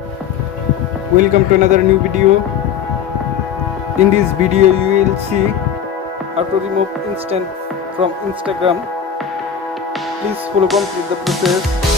Welcome to another new video. In this video you will see how to remove instant from Instagram. Please follow complete the process.